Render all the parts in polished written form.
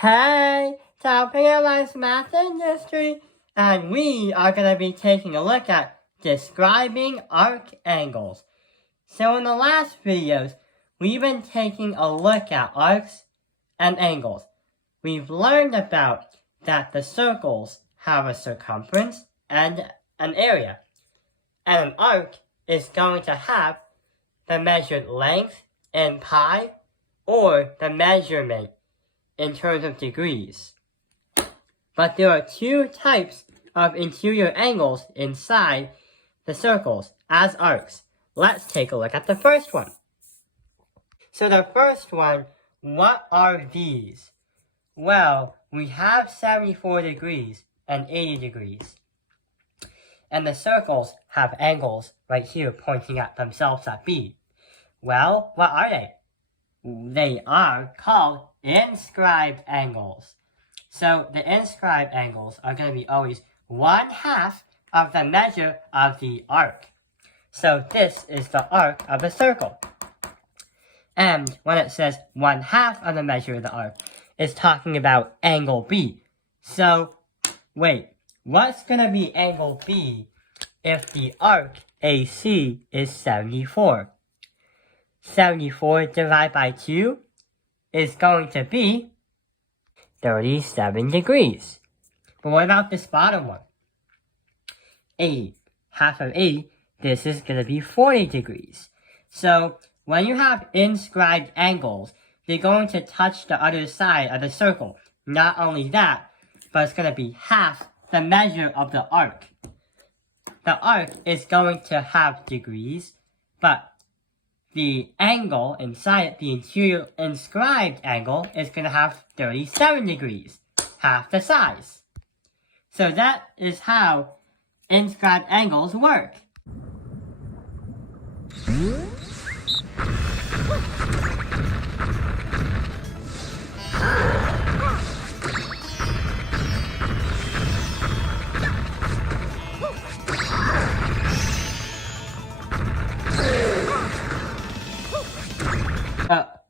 Hey, it's our Paralyzed Math Industry, and we are going to be taking a look at describing arc angles. So in the last videos, we've been taking a look at arcs and angles. We've learned about that the circles have a circumference and an area, and an arc is going to have the measured length in pi or the measurement in terms of degrees. But there are two types of interior angles inside the circles as arcs. Let's take a look at the first one. So the first one, what are these? Well, we have 74 degrees and 80 degrees. And the circles have angles right here pointing at themselves at B. Well, what are they? They are called inscribed angles. So the inscribed angles are going to be always 1/2 of the measure of the arc. So this is the arc of the circle. And when it says 1/2 of the measure of the arc, it's talking about angle B. So, wait, what's going to be angle B if the arc AC is 74? 74 divided by 2 is going to be 37 degrees. But what about this bottom one? 80. Half of 80, this is going to be 40 degrees. So when you have inscribed angles, they're going to touch the other side of the circle. Not only that, but it's going to be half the measure of the arc. The arc is going to have degrees, but the angle inside it, the interior inscribed angle, is going to have 37 degrees, half the size. So that is how inscribed angles work.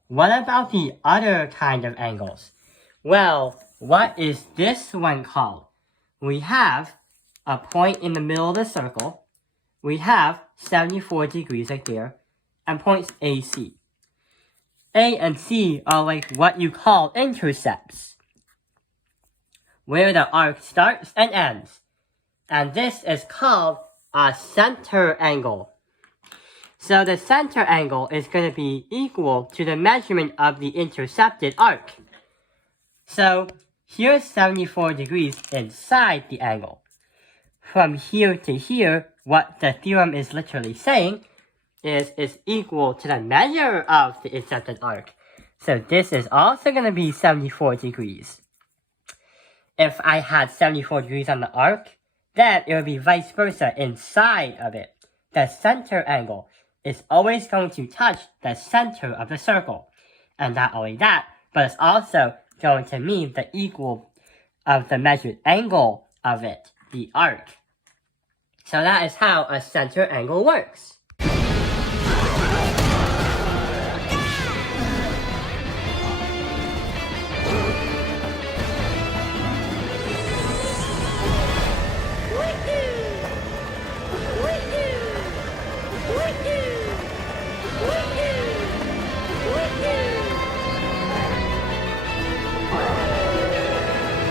What about the other kind of angles? Well, what is this one called? We have a point in the middle of the circle. We have 74 degrees right there, and points AC. A and C are like what you call intercepts, where the arc starts and ends. And this is called a center angle. So the center angle is going to be equal to the measurement of the intercepted arc. So here's 74 degrees inside the angle. From here to here, what the theorem is literally saying is it's equal to the measure of the intercepted arc. So this is also going to be 74 degrees. If I had 74 degrees on the arc, then it would be vice versa inside of it. The center angle is always going to touch the center of the circle. And not only that, but it's also going to mean the equal of the measured angle of it, the arc. So that is how a center angle works.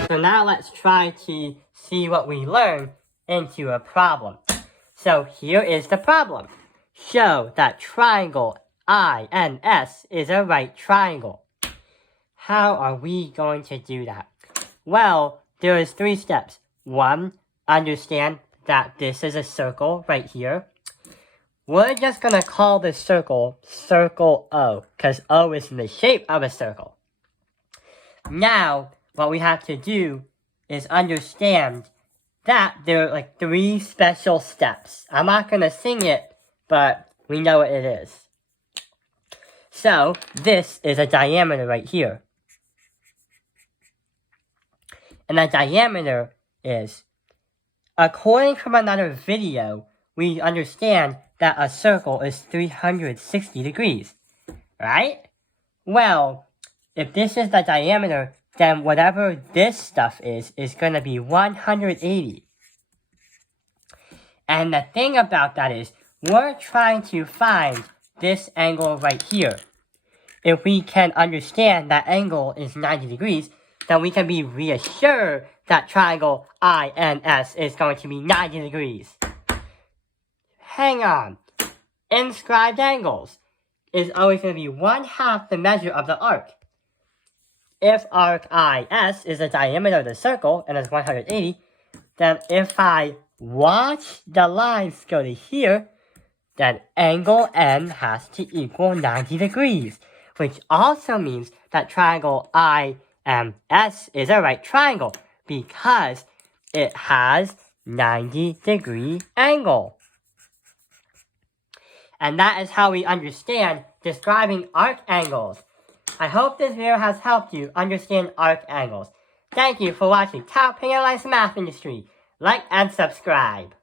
So now let's try to see what we learned into a problem. So here is the problem. Show that triangle INS is a right triangle. How are we going to do that? Well, there is 3 steps. 1, understand that this is a circle right here. We're just going to call this circle Circle O, because O is in the shape of a circle. Now, what we have to do is understand that there are like 3 special steps. I'm not going to sing it, but we know what it is. So, this is a diameter right here. And the diameter is, according from another video, we understand that a circle is 360 degrees, right? Well, if this is the diameter then whatever this stuff is going to be 180. And the thing about that is, we're trying to find this angle right here. If we can understand that angle is 90 degrees, then we can be reassured that triangle INS is going to be 90 degrees. Hang on. Inscribed angles is always going to be 1/2 the measure of the arc. If arc IS is the diameter of the circle and is 180, then if I watch the lines go to here, then angle N has to equal 90 degrees, which also means that triangle IMS is a right triangle because it has 90-degree angle. And that is how we understand describing arc angles. I hope this video has helped you understand arc angles. Thank you for watching Top Penalized Math Industry. Like and subscribe.